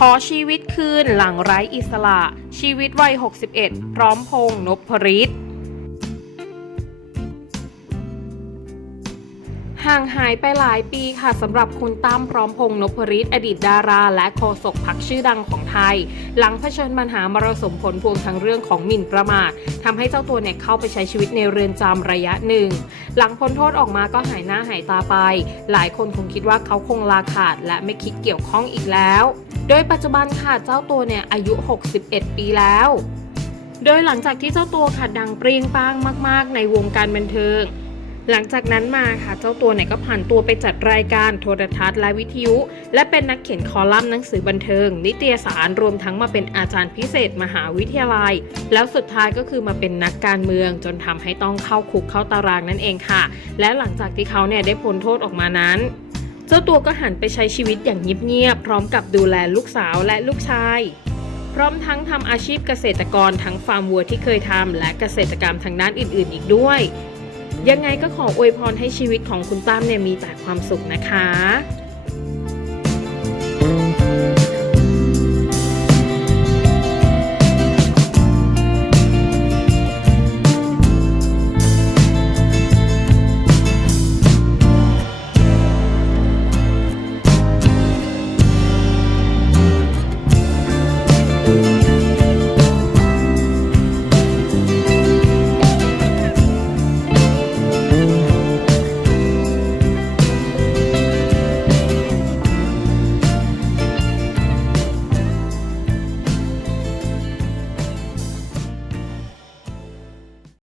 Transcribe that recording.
ขอชีวิตคืนหลังไร้อิสระ ชีวิตวัย 61 พร้อมพงษ์นพริตห่างหายไปหลายปีค่ะสำหรับคุณตั้มพร้อมพงษ์นพริตอดีตดารา และโฆษกพักชื่อดังของไทย หลังเผชิญปัญหามรสุมผลพวงทั้งเรื่องของหมิ่นประมาททำให้เจ้าตัวเนี่ยเข้าไปใช้ชีวิตในเรือนจำระยะหนึ่ง หลังพ้นโทษออกมาก็หายหน้าหายตาไป หลายคนคงคิดว่าเขาคงลาขาด และไม่คิดเกี่ยวข้องอีกแล้ว โดยปัจจุบันค่ะเจ้าตัวเนี่ยอายุ 61 ปีแล้ว โดยหลังจากที่เจ้าตัวค่ะดังเปรี้ยงป้างมาก ๆ ในวงการบันเทิง หลังจากนั้นมาค่ะเจ้าตัวเนี่ยก็ผ่านตัวไปจัดรายการโทรทัศน์และวิทยุ และเป็นนักเขียนคอลัมน์หนังสือบันเทิง นิตยสารรวมทั้งมาเป็นอาจารย์พิเศษมหาวิทยาลัย แล้วสุดท้ายก็คือมาเป็นนักการเมืองจนทำให้ต้องเข้าคุกเข้าตารางนั่นเองค่ะ และหลังจากที่เขาเนี่ยได้พ้นโทษออกมานั้น เจ้าตัวก็หันไปใช้ชีวิตอย่างเงียบๆพร้อมกับดูแลลูกสาวและลูกชาย พร้อมทั้งทำอาชีพเกษตรกรทั้งฟาร์มวัวที่เคยทำและเกษตรกรรมทางด้านอื่น ๆ อีกด้วย ยังไงก็ขออวยพรให้ชีวิตของคุณตั้มเนี่ยมีแต่ความสุขนะคะ